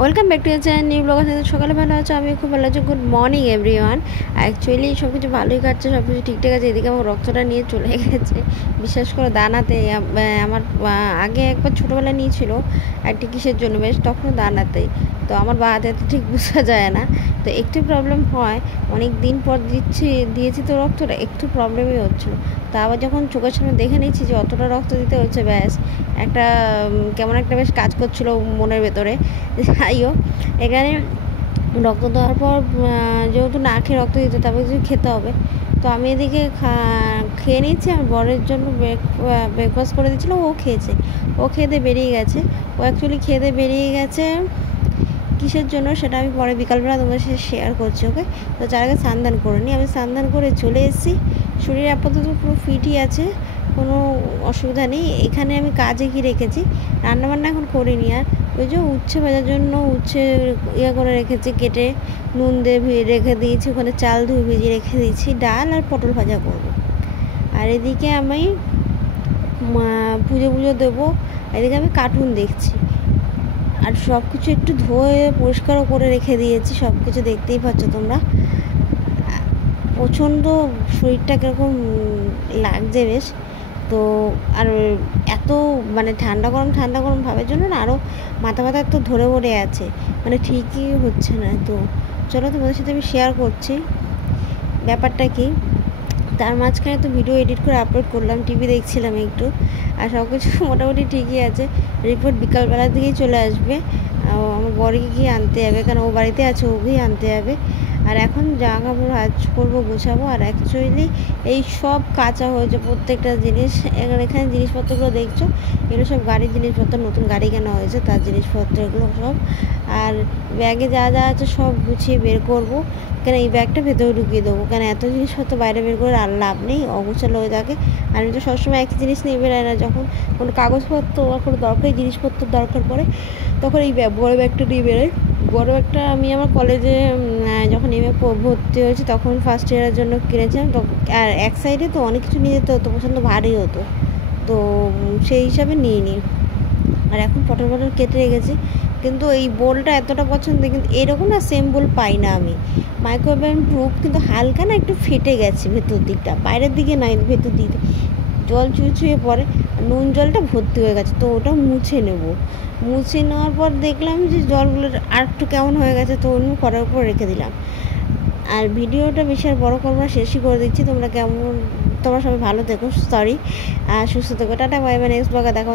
Welcome back to year channel new blogger সাথে। সকালে ভালো আছে, আমি খুব ভালো আছি। Good morning everyone. অ্যাকচুয়ালি সব কিছু ভালোই কাটছে, সব কিছু ঠিকঠাক আছে। এদিকে আমার রক্তটা নিয়ে চলে গেছে, বিশেষ করে দানাতে। আমার আগে একবার ছোটোবেলায় নিয়েছিল একটা কিসের জন্য, বেশ তখন দানাতেই। তো আমার বা হাতে ঠিক বোঝা যায় না, তো একটু প্রবলেম হয়। অনেক দিন পর দিয়েছি তো রক্তটা একটু প্রবলেমই হচ্ছিলো। তা আবার যখন চোখের সামনে দেখে নিয়েছি যে অতটা রক্ত দিতে হচ্ছে, ব্যাস একটা কেমন একটা বেশ কাজ করছিল মনের ভেতরে। যাই হোক, এখানে রক্ত দেওয়ার পর যেহেতু না খেয়ে রক্ত দিতে, তারপর কিছু খেতে হবে। তো আমি এদিকে খেয়ে নিচ্ছি। আমার বরের জন্য ব্রেকফাস্ট করে দিচ্ছিলাম, ও খেয়েছে। ও খেতে বেরিয়ে গেছে। ও অ্যাকচুয়ালি খেতে বেরিয়ে গেছে কিসের জন্য সেটা আমি পরে বিকালবেলা তোমাদের সাথে শেয়ার করছি, ওকে? তো যার আগে স্নান করে নিই। আমি স্নান করে চলে এসেছি। শরীর আপাতত পুরো ফিটই আছে, কোনো অসুবিধা নেই। এখানে আমি কাজে কি রেখেছি, রান্নাবান্না এখন করিনি। আর ওই যে উচ্ছে ভাজার জন্য উচ্ছে করে রেখেছি, কেটে নুন দিয়ে রেখে দিয়েছি। ওখানে চাল ধুয়ে ভিজিয়ে রেখে দিয়েছি। ডাল আর পটল ভাজা করবো। আর এদিকে আমি পুজো দেবো। এদিকে আমি কার্টুন দেখছি। আর সব কিছু একটু ধুয়ে পরিষ্কারও করে রেখে দিয়েছি। সব কিছু দেখতেই পাচ্ছ তোমরা। প্রচণ্ড শরীরটা কীরকম লাগছে বেশ। তো আর এত ঠান্ডা গরম ভাবের জন্য না আরও মাথা একটু ধরে আছে, ঠিকই হচ্ছে না। তো চলো তোমাদের সাথে আমি শেয়ার করছি ব্যাপারটা কি। তার মাঝখানে তো ভিডিও এডিট করে আপলোড করলাম, টিভি দেখছিলাম একটু। আর সব কিছু মোটামুটি ঠিকই আছে। রিপোর্ট বিকালবেলার দিকেই চলে আসবে। আমার বরকে গিয়ে আনতে হবে, কারণ ও বাড়িতে আছে, ওকেই আনতে হবে। আর এখন জামা কাপড় ভাঁজ করবো, গোছাবো। আর অ্যাকচুয়ালি এই সব কাঁচা হয়েছে প্রত্যেকটা জিনিস। এখানে জিনিসপত্রগুলো দেখছো, এগুলো সব গাড়ির জিনিসপত্র, নতুন গাড়ি কেনা হয়েছে তার জিনিসপত্র এগুলো সব। আর ব্যাগে যা আছে সব গুছিয়ে বের করবো, কেন এই ব্যাগটা ভেতরে ঢুকিয়ে দেবো। কেন এত জিনিসপত্র বাইরে বের করে আর লাভ নেই, অগোছালো হয়ে থাকে। আর আমি তো সবসময় একই জিনিস নিয়ে বেরোয় না, যখন কোনো কাগজপত্র বা কোনো দরকারি জিনিসপত্র দরকার পড়ে তখন এই বড় ব্যাগটা নিয়ে বেরোয়। বড় ব্যাগটা আমি আমার কলেজে যখন ভর্তি হয়েছি তখন ফার্স্ট ইয়ারের জন্য কিনেছিলাম। তো আর এক সাইডে তো অনেক কিছু নিয়ে যেতে হতো, প্রচণ্ড ভারী হতো, তো সেই হিসাবে নিয়ে নিই। আর এখন পটল কেটে রেখেছি। কিন্তু এই বোলটা এতটা পছন্দ, কিন্তু এরকম না সেম বোল পাই না আমি। মাইক্রোওয়েভ প্রুফ, কিন্তু হালকা না একটু ফেটে গেছে ভেতর দিকটা, বাইরের দিকে নাই, ভেতর দিকে জল চুয়ে পড়ে। নুন জলটা ভর্তি হয়ে গেছে, তো ওটা মুছে নেব। মুছে নেওয়ার পর দেখলাম যে জলগুলো আর একটু কেমন হয়ে গেছে, তো অন্য করার উপর রেখে দিলাম। আর ভিডিওটা বেশি আর বড় করবো না, শেষই করে দিচ্ছি। তোমরা সবাই ভালো থেকো, সুস্থ থেকো। Tata, bye bye. নেক্সট ব্লগে দেখা।